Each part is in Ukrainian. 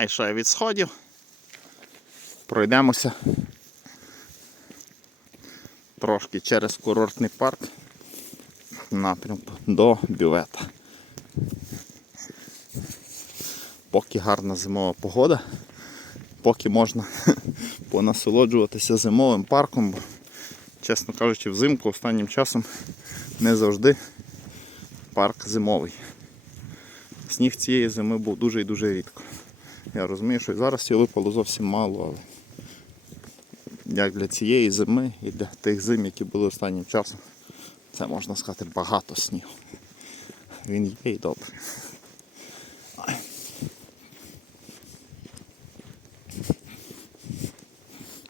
А і ще від сходів. Пройдемося трошки через курортний парк напрямку до бювета. Поки гарна зимова погода, поки можна понасолоджуватися зимовим парком, бо, чесно кажучи, взимку останнім часом не завжди парк зимовий. Сніг цієї зими був дуже і дуже рідко. Я розумію, що зараз його випало зовсім мало, але як для цієї зими і для тих зим, які були останнім часом, це можна сказати багато снігу. Він є і добре.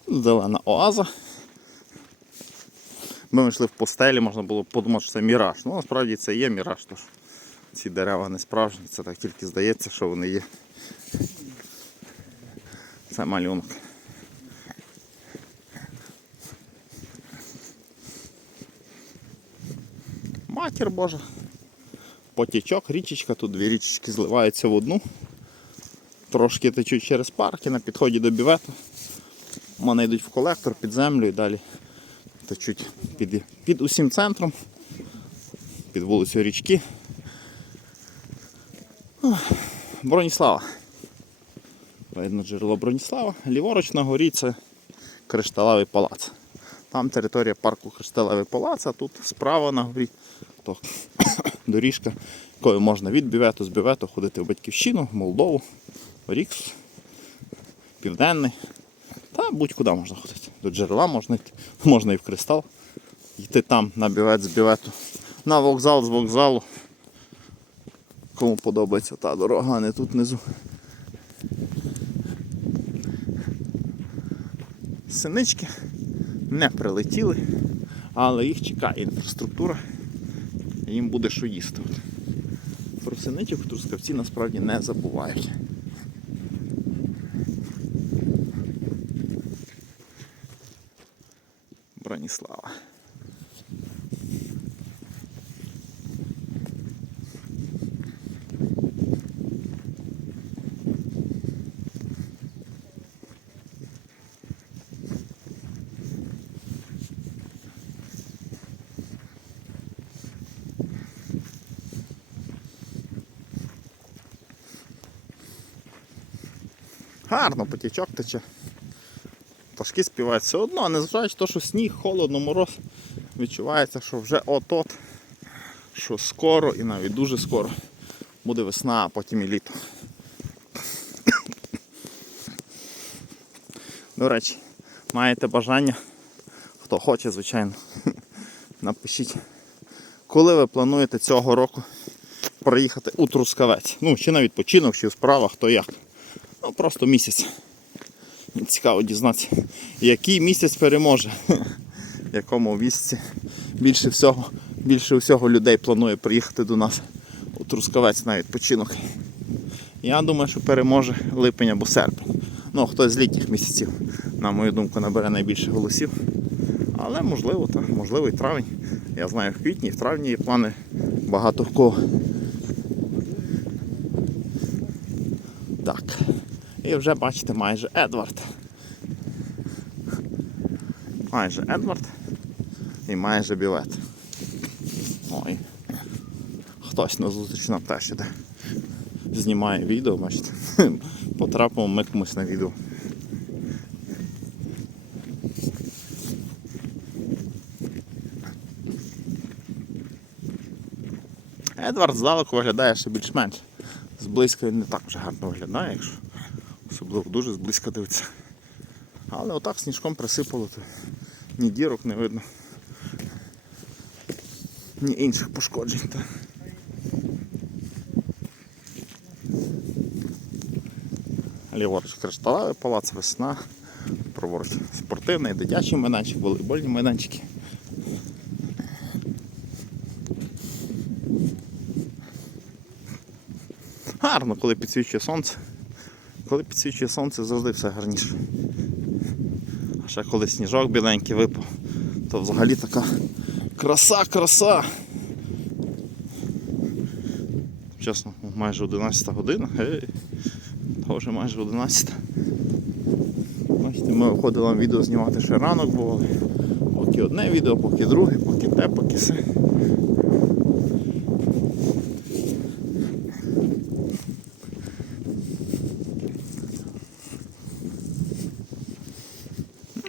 Зелена оаза. Ми йшли в постелі, можна було подумати, що це міраж. Ну, насправді це є міраж, тож ці дерева не справжні, це так тільки здається, що вони є. Це малюнок. Матір Божа. Потічок, річечка, тут дві річечки зливаються в одну. Трошки течуть через парк і на підході до бівету. Вони йдуть в колектор під землю і далі течуть під, під усім центром, під вулицю річки. Броніслава. Видно джерело Броніслава. Ліворуч на горі це кришталевий палац. Там територія парку Кришталевий палац, а тут справа на горі то доріжка, якою можна від бювету з бювету ходити в Батьківщину, в Молдову, Рікс, Південний. Та будь-куди можна ходити. До джерела можна йти, можна і в кристал. Йти там на бювет з бювету. На вокзал з вокзалу. Кому подобається та дорога, а не тут внизу. Синички не прилетіли, але їх чекає інфраструктура. Їм буде що їсти. Про синичок трускавці насправді не забувають. Гарно потічок тече. Пташки співають все одно, а незважаючи на те, що сніг, холодно, мороз, відчувається, що вже от-от, що скоро і навіть дуже скоро буде весна, а потім і літо. До речі, маєте бажання, хто хоче, звичайно, напишіть, коли ви плануєте цього року приїхати у Трускавець. Ну, чи на відпочинок, чи в справах, хто як. Ну, просто місяць. Цікаво дізнатися, який місяць переможе, в якому місяці більше всього, більше всього людей планує приїхати до нас у Трускавець на відпочинок. Я думаю, що переможе липень або серпень. Ну, хтось з літніх місяців, на мою думку, набере найбільше голосів. Але можливо, та, можливо і травень. Я знаю, в квітні, в травні є плани багато в кого. Так. І вже бачите майже Едвард. Майже Едвард і майже білет. Ой. Хтось на зустріч нам теж іде. Знімає відео, бачите. Потрапимо ми комусь на відео. Едвард здалеку виглядає ще більш-менш. Зблизька він не так вже гарно виглядає, якщо особливо дуже зблизька дивиться. Але отак сніжком присипало, то ні дірок не видно, ні інших пошкоджень. Та. Ліворуч кришталевий палац, весна, праворуч спортивний, дитячий майданчик, волейбольні майданчики. Гарно, коли підсвічує сонце. Коли підсвічує сонце, завжди все гарніше. А ще коли сніжок біленький випав, то взагалі така краса, краса. Чесно, майже 11 година. Гей. вже майже 11. Бачите, ми виходили вам відео знімати ще ранок було. Поки одне відео, поки друге, поки те, поки все.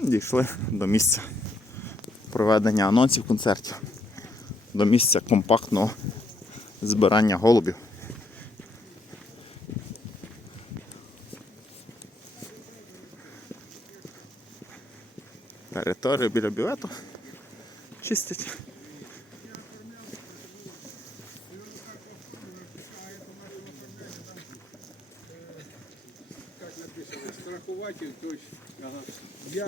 Дійшли до місця проведення анонсів концертів, до місця компактного збирання голубів. Територію біля бювету чистять. Страхователь, то есть я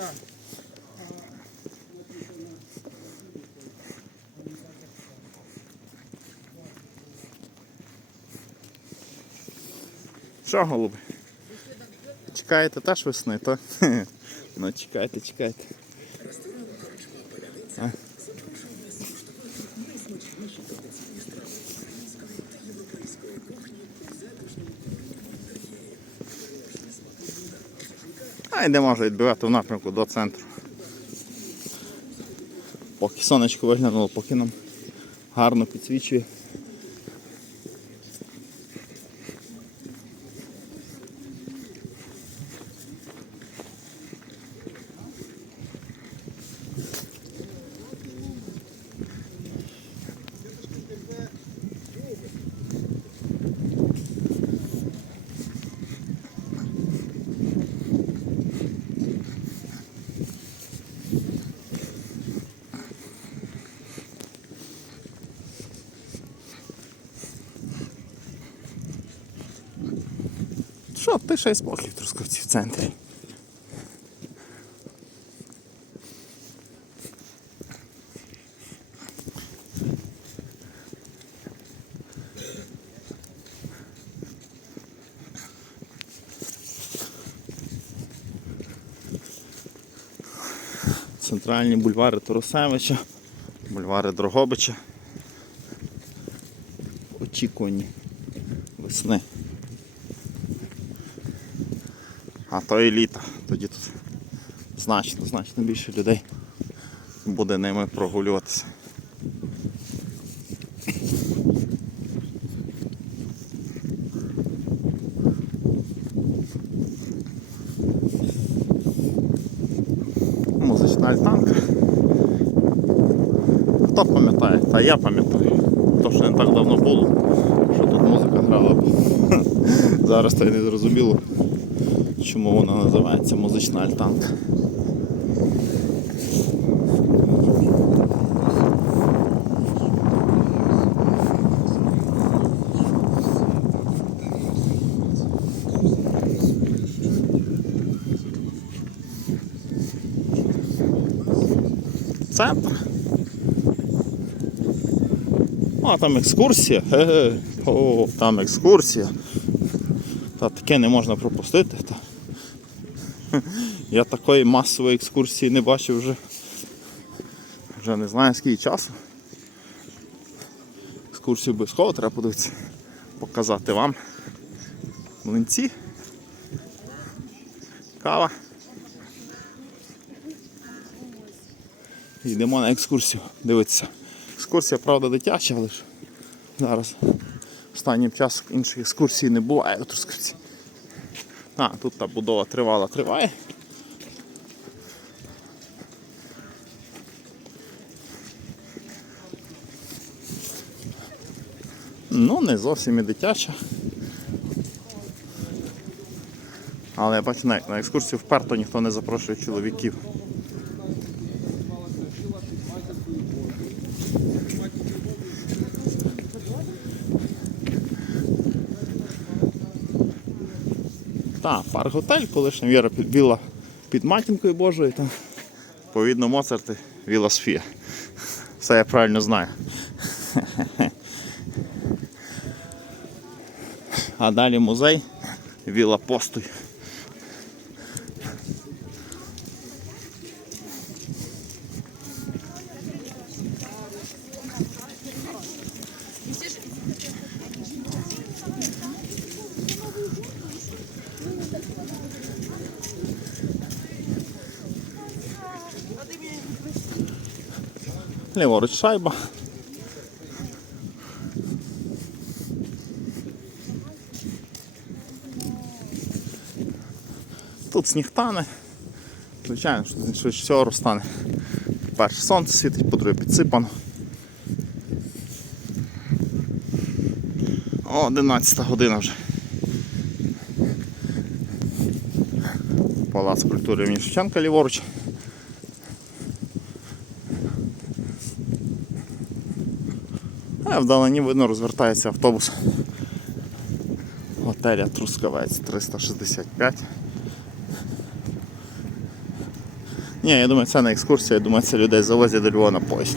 Що, голуби? Чекаєте теж весни, то? Ну чекайте, чекайте. А? А йдемо вже відбивати в напрямку до центру. Поки сонечко виглянуло, поки нам гарно підсвічує. Що, ти ще й спокій в Трускавці в центрі. Центральні бульвари Туросевича, бульвари Дрогобича. Очікувані весни. А то і літо. Тоді тут значно, значно більше людей буде ними прогулюватися. Музична альтанка. Хто пам'ятає? Та я пам'ятаю. То, що не так давно було, що тут музика грала. Зараз то й не зрозуміло чому вона називається музична альтанка. Центр. А, там екскурсія. О, там екскурсія. Та таке не можна пропустити. Та. Я такої масової екскурсії не бачив вже. Вже не знаю скільки часу. Екскурсію обов'язково треба подивитися. Показати вам. Млинці. Кава. Йдемо на екскурсію. Дивитися. Екскурсія, правда, дитяча, але ж зараз останнім часом інших екскурсій не буває у Трускавці. А, тут та будова тривала, триває. Ну, не зовсім і дитяча. Але я бачу, на, на екскурсію вперто ніхто не запрошує чоловіків. Так, парк готель, колишня Віра під віла під матінкою Божою, там, відповідно, Моцарти, Віла Софія. Все я правильно знаю. А далі музей Віла Постуй. Ліворуч шайба. Тут сніг тане. Звичайно, що швидше всього розтане. Перше сонце світить, по-друге підсипано. О, 11 година вже. Палац культури імені ліворуч. А вдалині видно розвертається автобус готеля Трускавець 365. Ні, я думаю, це не екскурсія, я думаю, це людей завозять до Львова на поїзд.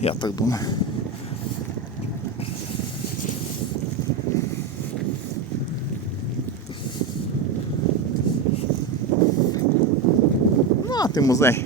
Я так думаю. Ну, а ти музей.